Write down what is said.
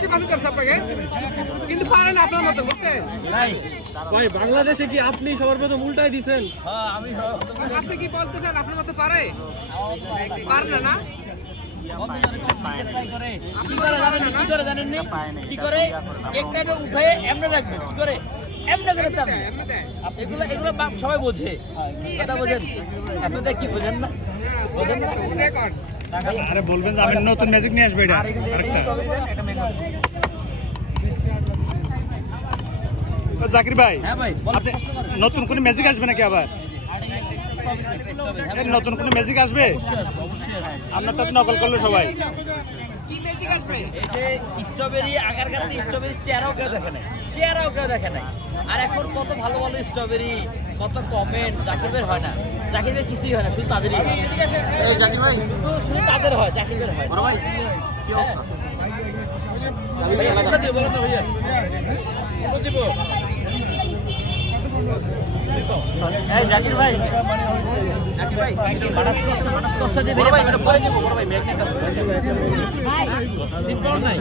বেশি কপি করছে আপনাকে কিন্তু পারেন আপনার মতো বুঝছেন ভাই বাংলাদেশে কি আপনি সবার প্রথম উল্টাই দিছেন? আপনি কি বলতেছেন আপনার মতো পারে পারে না কি করে কেকটা উঠে এমনি রাখবে কি করে এমনি করে চাপবে এগুলো এগুলো সবাই বোঝে কথা বোঝেন আপনাদের কি বোঝেন না বোঝেন না আরে বলবেন যে আমি নতুন ম্যাজিক নিয়ে আসবে এটা জাকির ভাই হ্যাঁ ভাই আপনি নতুন কোন ম্যাজিক আসবে নাকি আবার নতুন কোন ম্যাজিক আসবে আপনার তো নকল করলো সবাই কি ম্যাজিক আসবে এই যে স্ট্রবেরি আগেরকার স্ট্রবেরি চেহারাও কেউ দেখে নাই আর এখন কত ভালো ভালো স্ট্রবেরি কত কমেন্ট জাকিরের হয় না জাকিরের কিছুই হয় না শুধু তাদেরই হয় এই জাকির ভাই শুধু তাদের হয় জাকিরের হয় বড় ভাই কি অবস্থা দিব বলেন না ভাইয়া কত দিব এই জাকির ভাই মানাস কষ্ট দিবে বড় ভাই এটা পরে দিব বড় ভাই ম্যাগনেট আছে ভাই 3 পাউন্ড নাই